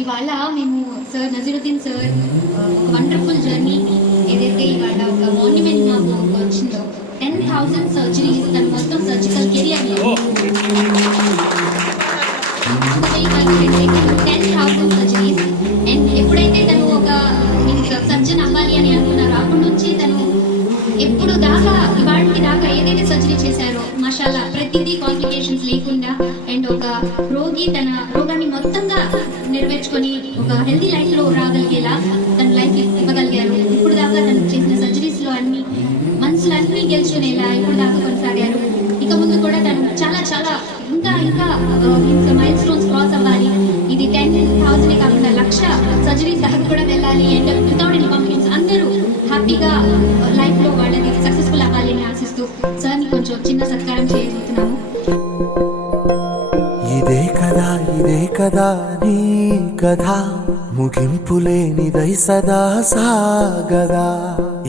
ఇవాళ మేము sir Naziruddin sir ఒక వండర్ఫుల్ జర్నీ ఏదైతే ఇవాళ ఒక మాన్యుమెంట్ మాకు వచ్చిందో 10,000 సర్జరీస్ తన మొత్తం సర్జికల్ కెరియర్లో 10,000 సర్జరీస్. అండ్ ఎప్పుడైతే తను ఒక సర్జన్ అవ్వాలి అని అనుకున్నారో అప్పటి నుంచి తను ఎప్పుడు దాకా ఇవాళకి దాకా ఏదైతే సర్జరీ చేశారో మాషాల్లా ప్రతిదీ కాంప్లికేషన్స్ లేకుండా అండ్ ఒక రోగి తన రోగాన్ని మొత్తంగా నెరవేర్చుకొని ఒక హెల్తీ లైఫ్లో రాగలిగేలా తన లైఫ్ ఇవ్వగలిగారు. ఇప్పుడు దాకా తను చేసిన సర్జరీస్లో అన్ని మనసులన్నీ గెలుచుకునేలా ఇప్పుడు దాకా కొనసాగారు. ఇక ముందు కూడా తను చాలా చాలా ఇంకా ఇంకా మైల్ స్టోన్స్ క్రాస్ అవ్వాలి. ఇది 10,000 కాకుండా 1,00,000 సర్జరీస్ దాకా కూడా వెళ్ళాలి. అండ్ వితౌట్ ఎనీ కాంప్లికేషన్స్ అందరూ హ్యాపీగా లైఫ్లో వాళ్ళని సక్సెస్ఫుల్ అవ్వాలి అని ఆశిస్తూ సార్ని కొంచెం చిన్న సత్కారం చేయబోతున్నాము. ఇదే కదా నీ కథ ముగింపులేనిదై సదా సాగదా.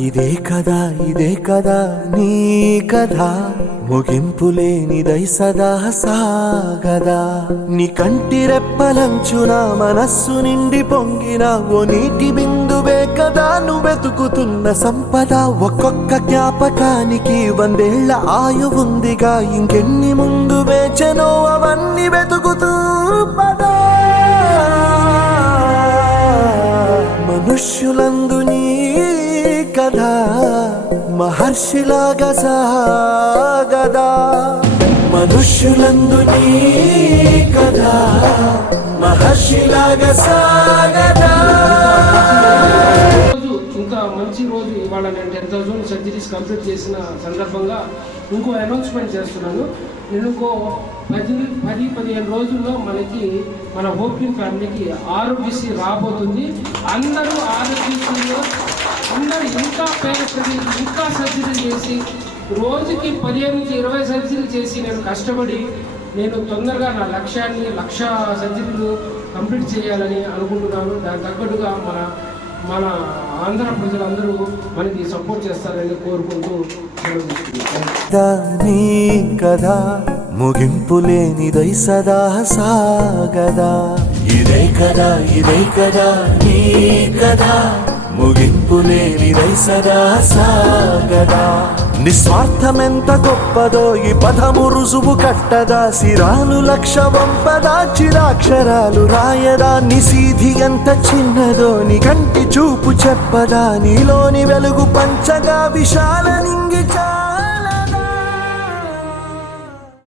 ఇదే కదా నీ కథ ముగింపులేనిదై సదా సాగదా. నీ కంటి రెప్పలంచున మనస్సు నిండి పొంగిన ఓ నీటి బిందువే కదా నువ్వెతుకుతున్న సంపద. ఒక్కొక్క జ్ఞాపకానికి 100 ఏళ్ల ఆయువుందిగా, ఇంకెన్ని ముందు వేచనో అవన్నీ వెతుకుతూ పదా. మనుష్యులందు నీ కథ మహర్షిలాగా సాగదా. మనుష్యులందు నీ కథ మహర్షిలాగా సాగదా. ఇంకా మంచి రోజు ఇవాళ నేను 10,000 సర్జరీస్ కంప్లీట్ చేసిన సందర్భంగా ఇంకో అనౌన్స్మెంట్ చేస్తున్నాను. నేను ఇంకో 10-15 రోజుల్లో మనకి మన హోప్కిన్ ఫ్యామిలీకి ఆరోగ్యశ్రీ రాబోతుంది. అందరూ ఆరోగ్యశ్రీలో అందరూ ఇంకా పేరుపడి ఇంకా సర్జరీ చేసి రోజుకి 15-20 సర్జరీలు చేసి నేను కష్టపడి నేను తొందరగా నా లక్ష్యాన్ని 1,00,000 సర్జరీలు కంప్లీట్ చేయాలని అనుకుంటున్నాను. దానికి తగ్గట్టుగా మన ఆంధ్ర ప్రజలందరూ మనకి సపోర్ట్ చేస్తారని కోరుకుంటూ నీ కదా ముగింపులేనిదై సదా సాగదా. ఇదే కదా నీ కదా ముగింపులేనిదై సదా సాగదా. నిస్వార్థమెంత గొప్పదో ఈ పదము రుజువు కట్టదా. సిరాలు 1,00,000 వంపదా, చిరాక్షరాలు రాయదా. నిసీధి ఎంత చిన్నదో నీ కంటి చూపు చెప్పదా. నీలోని వెలుగు పంచగా విశాల నింగిచా.